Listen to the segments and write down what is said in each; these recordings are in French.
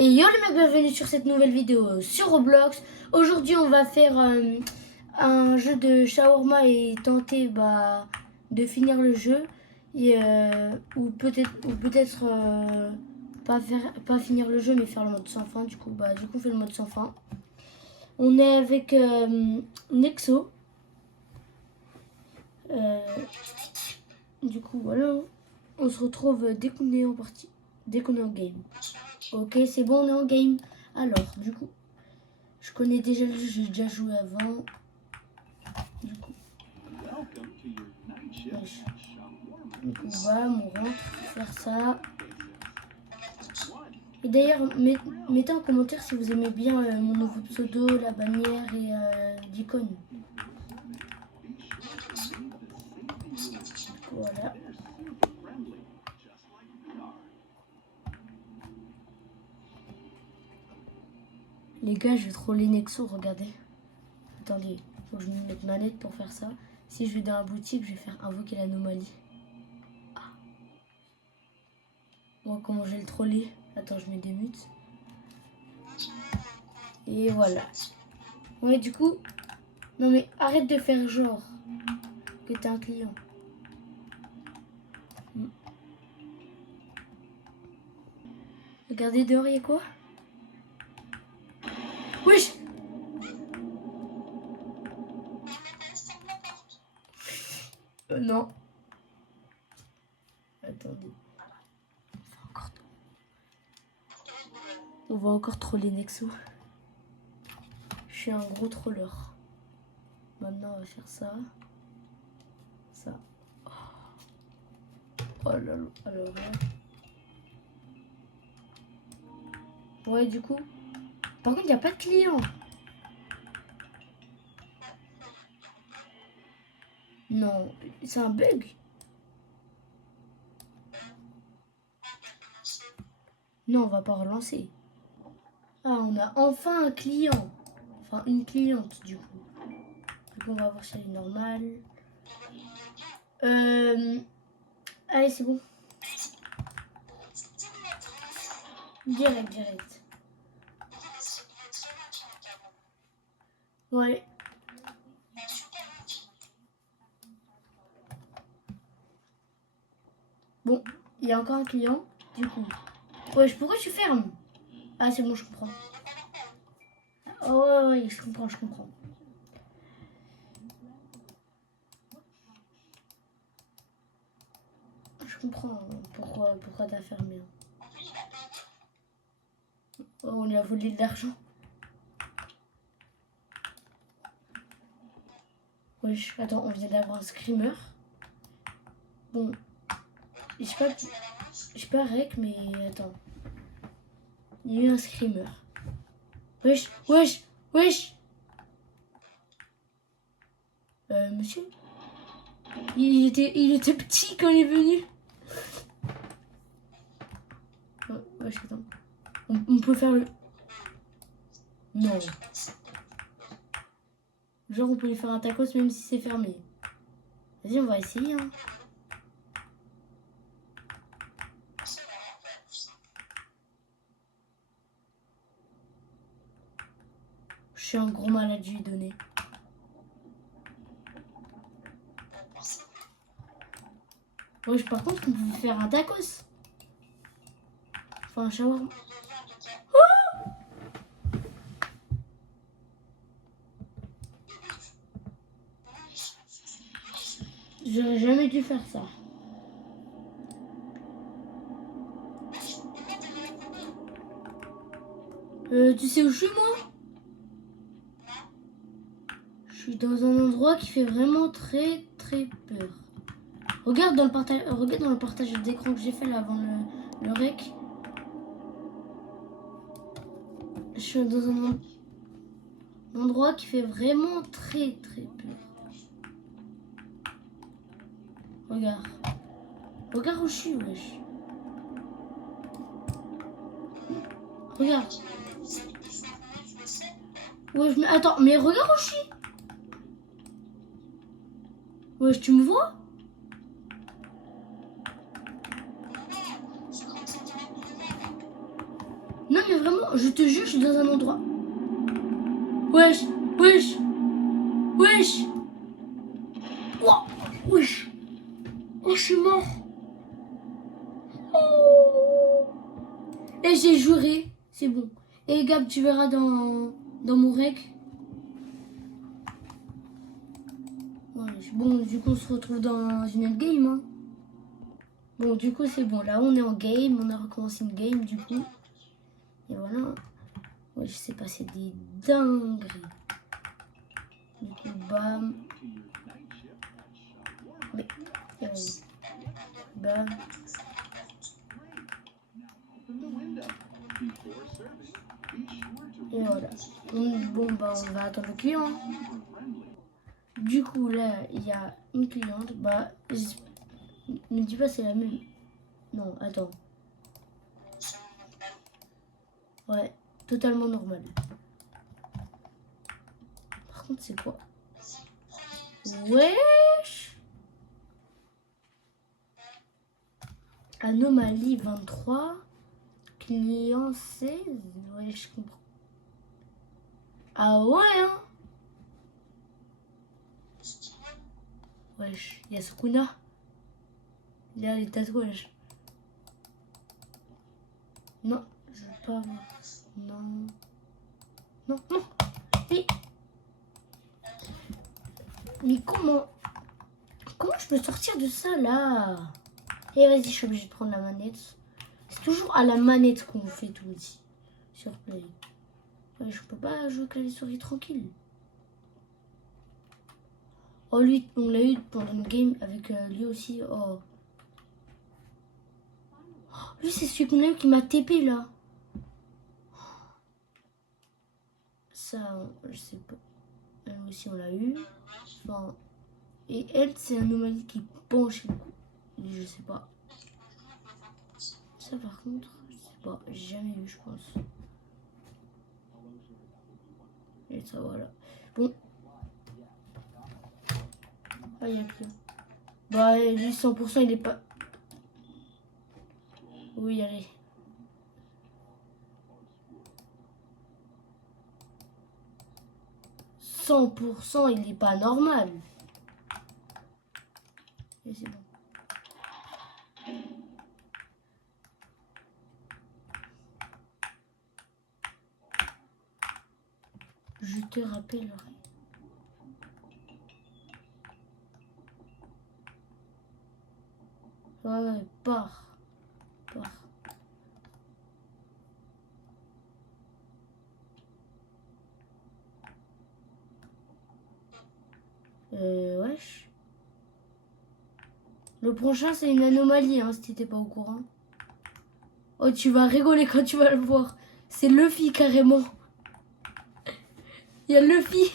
Et yo les mecs, bienvenue sur cette nouvelle vidéo sur Roblox. Aujourd'hui on va faire un jeu de shawarma et tenter de finir le jeu. Ou peut-être pas finir le jeu mais faire le mode sans fin. Du coup on fait le mode sans fin. On est avec Nexo. Du coup voilà, on se retrouve dès qu'on est en partie, dès qu'on est en game. Ok, c'est bon, on est en game. Alors, du coup, je connais déjà le jeu, j'ai déjà joué avant. Du coup, on rentre, faire ça. Et d'ailleurs, mettez en commentaire si vous aimez bien mon nouveau pseudo, la bannière et l'icône. Voilà. Les gars, je vais troller Nexo, regardez. Attendez, faut que je me mette manette pour faire ça. Si je vais dans la boutique, je vais faire invoquer l'anomalie. Ah. Moi, comment je vais le troller? Attends, je mets des mutes. Et voilà. Ouais, du coup... Non mais arrête de faire genre que t'es un client. Regardez dehors, il y a quoi? Wesh! Non. Attendez. On va encore troller Nexo. Je suis un gros troller. Maintenant, on va faire ça. Ça. Oh là là. Alors là. Ouais, du coup. Par contre, il n'y a pas de client. Non, c'est un bug. Non, on va pas relancer. Ah, on a enfin un client. Enfin, une cliente, du coup. Du coup, on va voir si elle est normale. Allez, c'est bon. Direct. Ouais. Bon, il y a encore un client, du coup. Ouais, pourquoi tu fermes? Ah, c'est bon, je comprends. Oh, ouais, je comprends. Je comprends pourquoi t'as fermé. Oh, on lui a volé de l'argent. Wesh, attends, on vient d'avoir un screamer. Bon, j'ai pas rec, mais attends. Il y a eu un screamer. Wesh. Monsieur, il était petit quand il est venu. Oh, wesh, attends. On peut faire le... Non. Genre, on peut lui faire un tacos même si c'est fermé. Vas-y, on va essayer, hein. Je suis un gros malade, je lui ai donné. Ouais, par contre, on peut faire un tacos. Enfin, un shawarma. Oh! J'aurais jamais dû faire ça. Tu sais où je suis, moi? Je suis dans un endroit qui fait vraiment très peur. Regarde dans le partage d'écran que j'ai fait là avant le rec. Je suis dans un endroit qui fait vraiment très peur. Regarde où je suis, wesh. Regarde. Ouais, attends, mais regarde où je suis. Wesh, tu me vois? Non, Non mais vraiment, je te jure, je suis dans un endroit. Wesh, wesh, wesh. Oh, wesh. Oh, je suis mort. Oh. Et j'ai juré, c'est bon. Et Gab, tu verras dans mon rec. Ouais, bon, du coup, on se retrouve dans une autre game. Hein. Bon, du coup, c'est bon. Là, on est en game. On a recommencé une game, du coup. Et voilà. Ouais, je sais passer des dingueries. Du coup, bam. Mais, bam. Et voilà. Bon, bah, on va attendre le client. Hein. Du coup, là, il y a une cliente. Bah, me dis pas c'est la même. Non, attends. Ouais, totalement normal. Par contre, c'est quoi? Wesh! Anomalie 23. Client 16. Ouais, je comprends. Ah ouais, hein? Wesh, il y a Sukuna. Il y a les tatouages. Non, je veux pas voir. Non. Non, non. Mais comment je peux sortir de ça là? Et vas-y, je suis obligée de prendre la manette. C'est toujours à la manette qu'on fait tout ici. Sur Play. Ouais, je peux pas jouer clavier souris tranquille. Oh lui, on l'a eu pendant une game avec lui aussi. Oh. Lui, c'est celui qu'on a eu qui m'a TP là. Ça, je sais pas. Elle aussi, on l'a eu. Enfin, et elle, c'est Anomalie qui penche le coup. Je sais pas. Ça, par contre, je sais pas. J'ai jamais eu, je pense. Et ça, voilà. Bon. Ah, il y a plus. Bah, lui, 100%, il est pas. Oui, allez. « 100%, il est pas normal. Et c'est bon. Je te rappellerai. Ouais, pars. Wesh. Le prochain, c'est une anomalie, hein, si t'étais pas au courant. Oh, tu vas rigoler quand tu vas le voir. C'est Luffy, carrément. Il y a Luffy.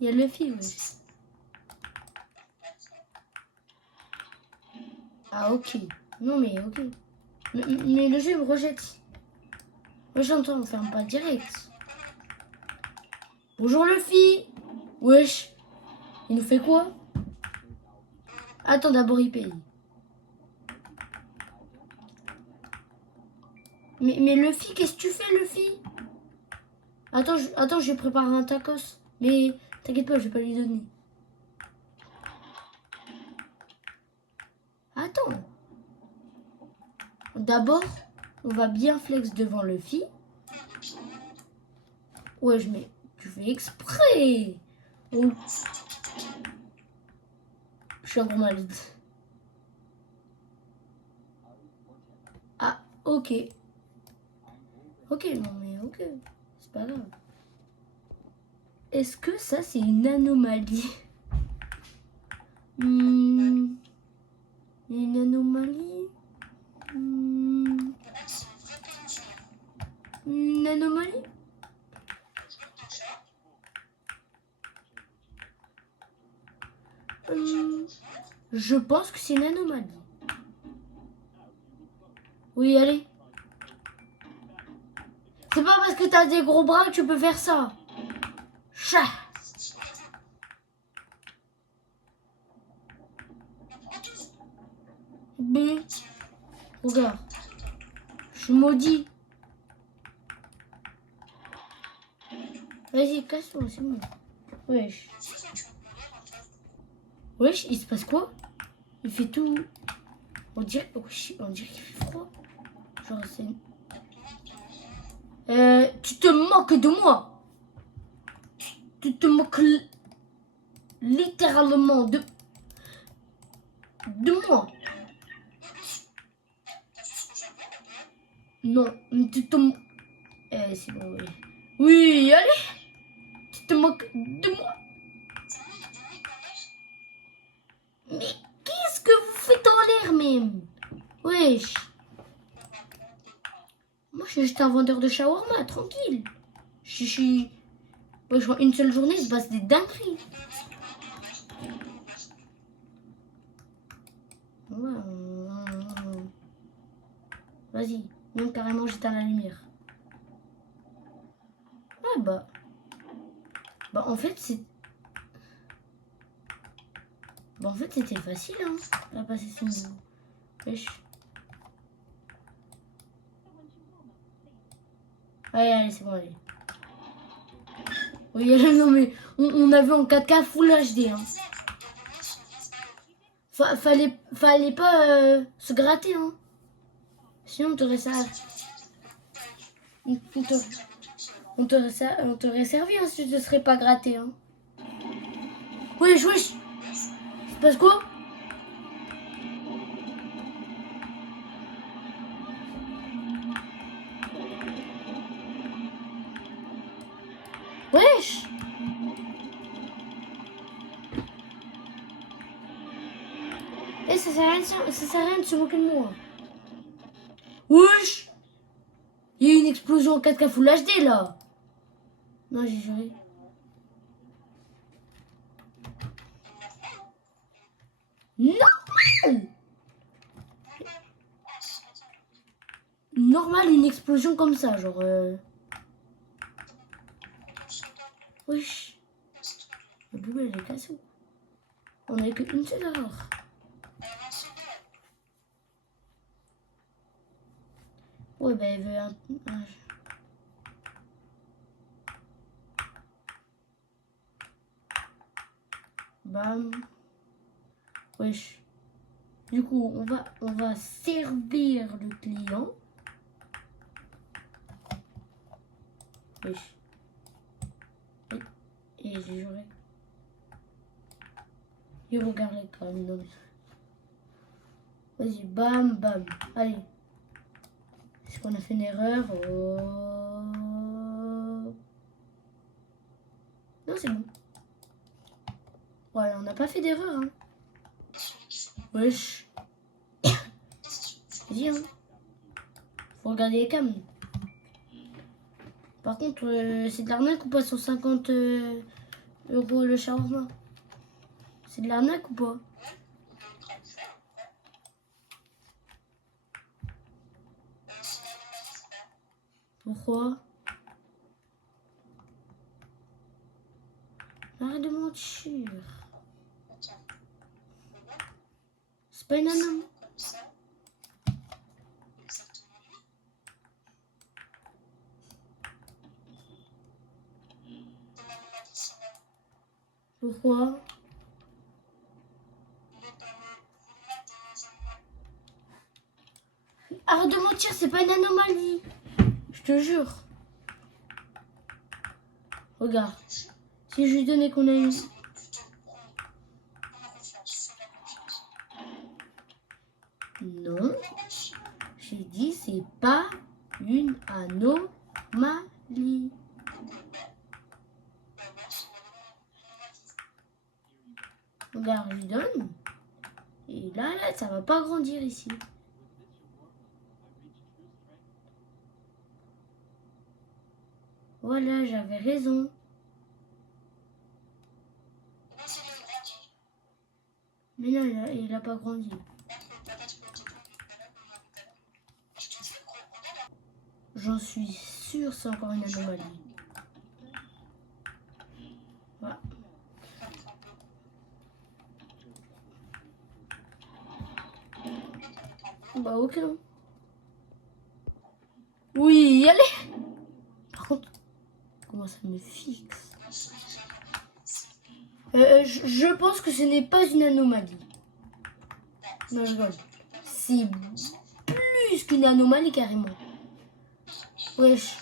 Il y a Luffy, wesh. Ah, ok. Non, mais ok. Mais le jeu, il me rejette. Moi, j'entends, on ferme pas direct. Bonjour, Luffy. Wesh. Il nous fait quoi? Attends, d'abord, il paye. Mais Luffy, qu'est-ce que tu fais, Luffy? Attends, je vais préparer un tacos. Mais t'inquiète pas, je vais pas lui donner. Attends. D'abord, on va bien flex devant Luffy. Ouais, tu fais exprès. Oh. Je suis un gros malade. Ah, ok. Ok, non mais ok. C'est pas grave. Est-ce que ça, c'est une anomalie? Une anomalie? Une anomalie? Je pense que c'est une anomalie. Oui, allez. C'est pas parce que t'as des gros bras que tu peux faire ça. Chat. B. Regarde. Je suis maudit. Vas-y, casse-toi, c'est bon. Wesh. Wesh, il se passe quoi? Il fait tout. On dirait qu'il fait froid. Genre, c'est. Tu te moques de moi. Tu te moques littéralement de moi. Non, mais tu te moques. C'est bon, oui. Oui, allez. Tu te moques de moi. Mais qu'est-ce que vous faites en l'air même? Wesh. Moi, je suis juste un vendeur de shawarma, tranquille. Je suis... Wesh, en une seule journée, il se passe des dingueries. Ouais, vas-y, même carrément, j'éteins la lumière. Ouais, bah en fait, c'est... Bah, en fait, c'était facile, hein, à passer ce niveau. Wesh. Allez, c'est bon, allez. Oui, non, mais on a vu en 4K Full HD, hein. Fallait pas se gratter, hein. Sinon, on t'aurait ça... On t'aurait servi, hein, si tu te serais pas gratté, hein. Wesh, wesh. Il se passe quoi? Wesh. Ça sert à rien de se moquer de moi. Wesh. Il y a eu une explosion en 4K Full HD, là. Non, j'ai juré. Normal. Normal, une explosion comme ça, genre... Wesh. La boule, elle est cassée. On avait qu'une seule erreur. Ouais, bah, il veut un... Bam. Wesh. Du coup, on va servir le client. Wesh. Et j'ai juré. Il regardait quand même. Vas-y, bam, bam. Allez. Est-ce qu'on a fait une erreur? Oh. Non, c'est bon. Voilà, on n'a pas fait d'erreur, hein. Wesh. Vas-y, hein. Faut regarder les cams. Par contre, c'est de l'arnaque ou pas 150 euros le shawarma? C'est de l'arnaque ou pas? Pourquoi? Arrête de mentir. C'est pas une ananas. Pourquoi? Arrête de mentir, c'est pas une anomalie. Je te jure. Regarde. Si je lui donnais qu'on a une... Non. J'ai dit c'est pas une anomalie. Regarde, je lui donne. Et là, ça va pas grandir ici. Voilà, j'avais raison. Mais non, il a pas grandi. J'en suis sûre, c'est encore une anomalie. Voilà. Bah ok. Oui, allez. Par contre, comment ça me fixe? Je pense que ce n'est pas une anomalie. Non, je rigole. C'est plus qu'une anomalie carrément. Wesh.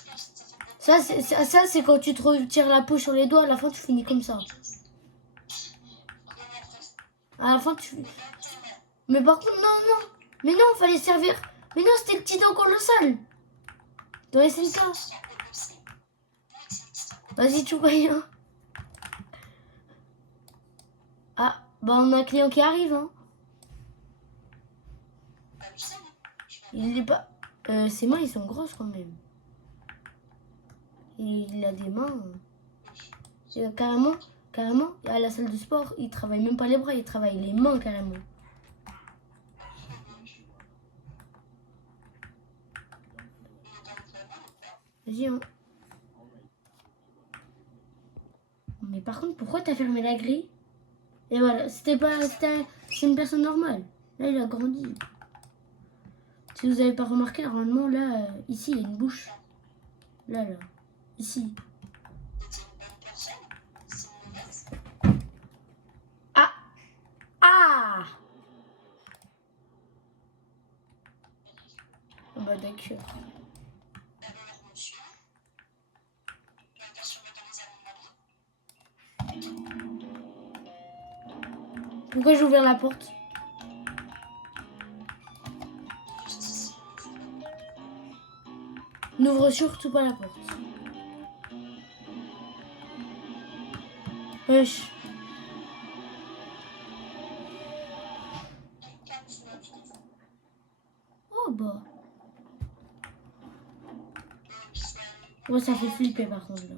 Ça, c'est quand tu te retires la peau sur les doigts, à la fin, tu finis comme ça. À la fin, tu... Mais par contre, non. Mais non, fallait servir... Mais non, c'était le titan colossal. Dans les SNK. Vas-y, tu vois rien. Ah, bah on a un client qui arrive, hein. Il est pas... ses mains, ils sont grosses quand même. Il a des mains... Carrément, à la salle de sport, il travaille même pas les bras, il travaille les mains carrément. Vas-y, hein. Mais par contre, pourquoi t'as fermé la grille? Et voilà, c'est une personne normale. Là, il a grandi. Si vous avez pas remarqué, normalement, là, ici, il y a une bouche. Là, ici. Ah! Ah! Oh bah d'accord. Pourquoi j'ai ouvert la porte? N'ouvre surtout pas la porte. Wesh. Oh bah. Ouais, ça fait flipper par contre là.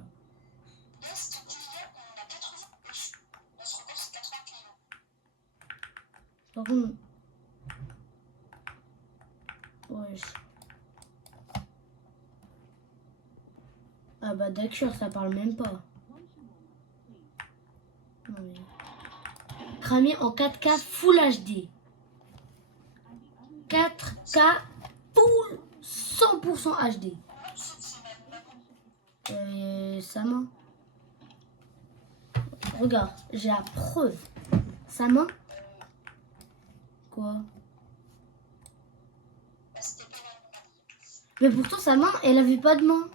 Par contre... Wesh. Ah bah d'accord, ça parle même pas. Non, mais... Cramé en 4K Full HD. 4K Full 100% HD. Sa main. Regarde, j'ai la preuve. Sa main. Quoi? Mais pourtant sa main, elle avait pas de main.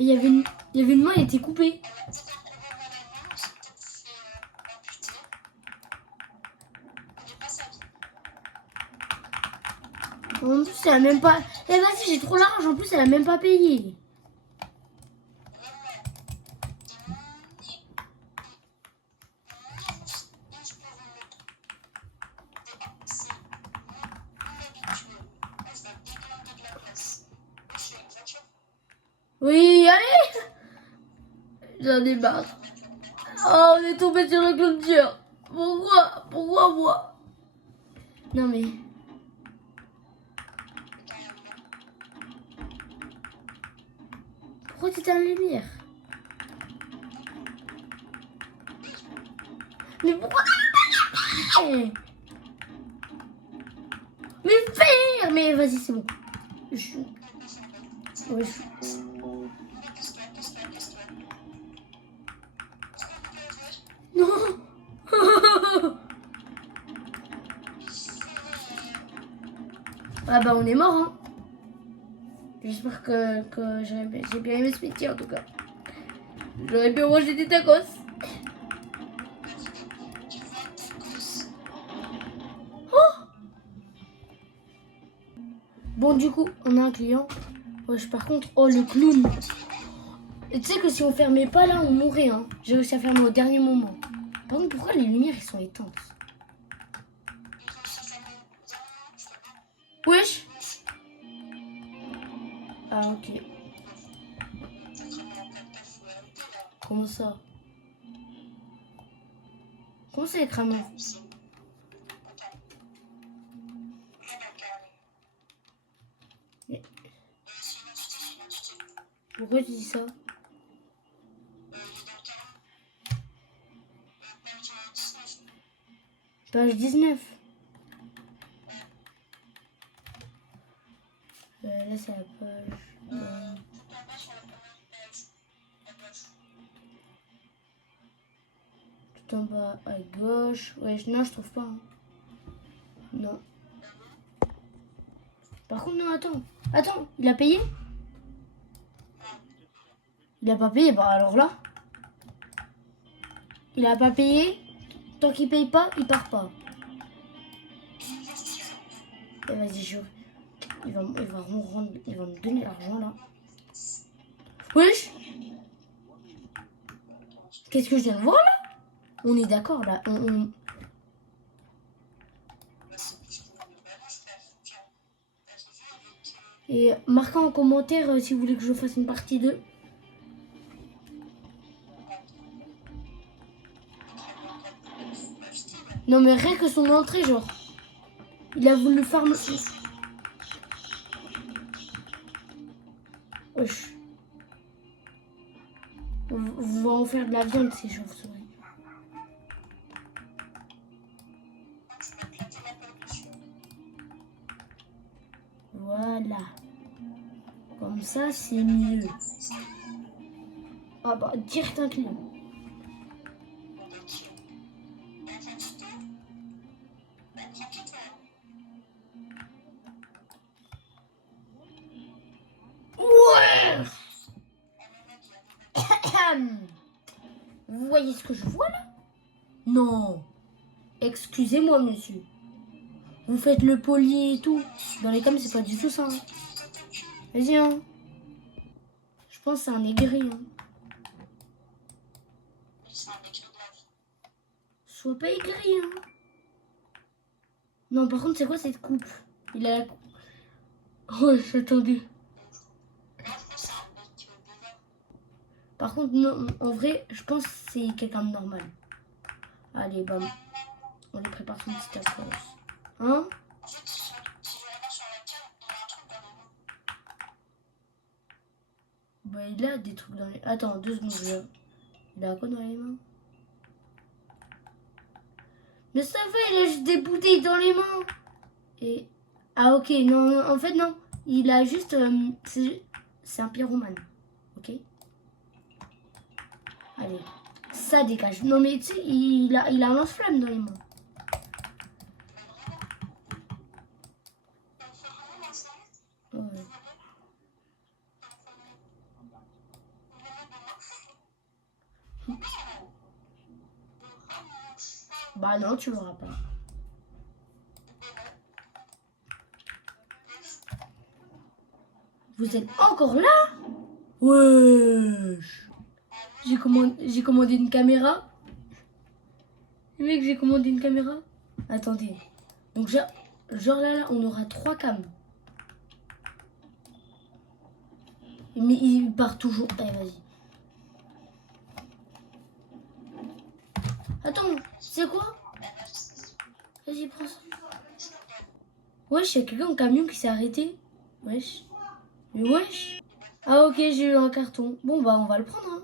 Il y avait une main, elle était coupée. En plus, elle a même pas... Eh vas-y, j'ai trop l'argent. En plus, elle a même pas payé. Oui, allez. J'en ai marre. Oh, on est tombé sur le clôture. Pourquoi moi? Non mais... Pourquoi tu éteins la lumière? Mais pourquoi? Mais faire! Mais vas-y, c'est bon. Ouais, Non. Ah bah on est mort, hein. J'espère que j'ai bien aimé ce métier en tout cas. J'aurais bien mangé des tacos. Oh bon, du coup, on a un client. Wesh, par contre, oh le clown. Et tu sais que si on fermait pas là, on mourrait, hein. J'ai réussi à fermer au dernier moment. Par contre, pourquoi les lumières ils sont éteintes? Wesh. Ah ok. Comment ça? Comment ça est cramé? Pourquoi tu dis ça? Page 19. Là, c'est la page. Tout en bas à gauche. Ouais, non, je trouve pas. Hein. Non. Par contre, non, attends. Attends, il a payé? Il a pas payé, bah alors là. Il a pas payé. Tant qu'il paye pas, il part pas. Et vas-y, il va me donner l'argent là. Wesh! Qu'est-ce que je viens de voir là? On est d'accord là. Et marquez en commentaire si vous voulez que je fasse une partie 2. Non mais rien que son entrée genre. Il a voulu farm. Wesh. On va en faire de la viande ces chauves-souris. Voilà. Comme ça, c'est mieux. Ah bah, direct un client. Ouais. Vous voyez ce que je vois là? Non. Excusez-moi, monsieur. Vous faites le poli et tout. Dans les cams, c'est pas du tout ça. Hein. Vas-y, hein. Je pense que c'est un aigri. Hein. Sois pas aigri, hein. Non, par contre, c'est quoi cette coupe? Il a la coupe. Oh, attendez. Par contre, non, en vrai, je pense que c'est quelqu'un de normal. Allez, bam. On lui prépare son petit tacos. Hein? Bah, il a des trucs dans les... Attends, 2 secondes. Il a quoi dans les mains? Mais ça va, il a juste des bouteilles dans les mains. Et... Ah, ok, non, en fait, non. Il a juste... c'est un pyromane. Ok? Allez, ça dégage. Non, mais tu sais, il a un lance-flamme dans les mains. Ouais. Bah non, tu l'auras pas. Vous êtes encore là? Wesh. J'ai commandé une caméra. Mec, j'ai commandé une caméra. Attendez. Donc genre là, on aura 3 cams. Mais il part toujours. Allez, vas-y. Attends, c'est quoi? Vas-y, prends ça. Wesh, il y a quelqu'un au camion qui s'est arrêté. Wesh. Mais wesh. Ah ok, j'ai eu un carton. Bon bah on va le prendre. Hein.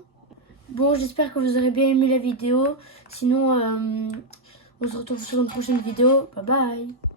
Bon, j'espère que vous aurez bien aimé la vidéo. Sinon, on se retrouve sur une prochaine vidéo. Bye bye.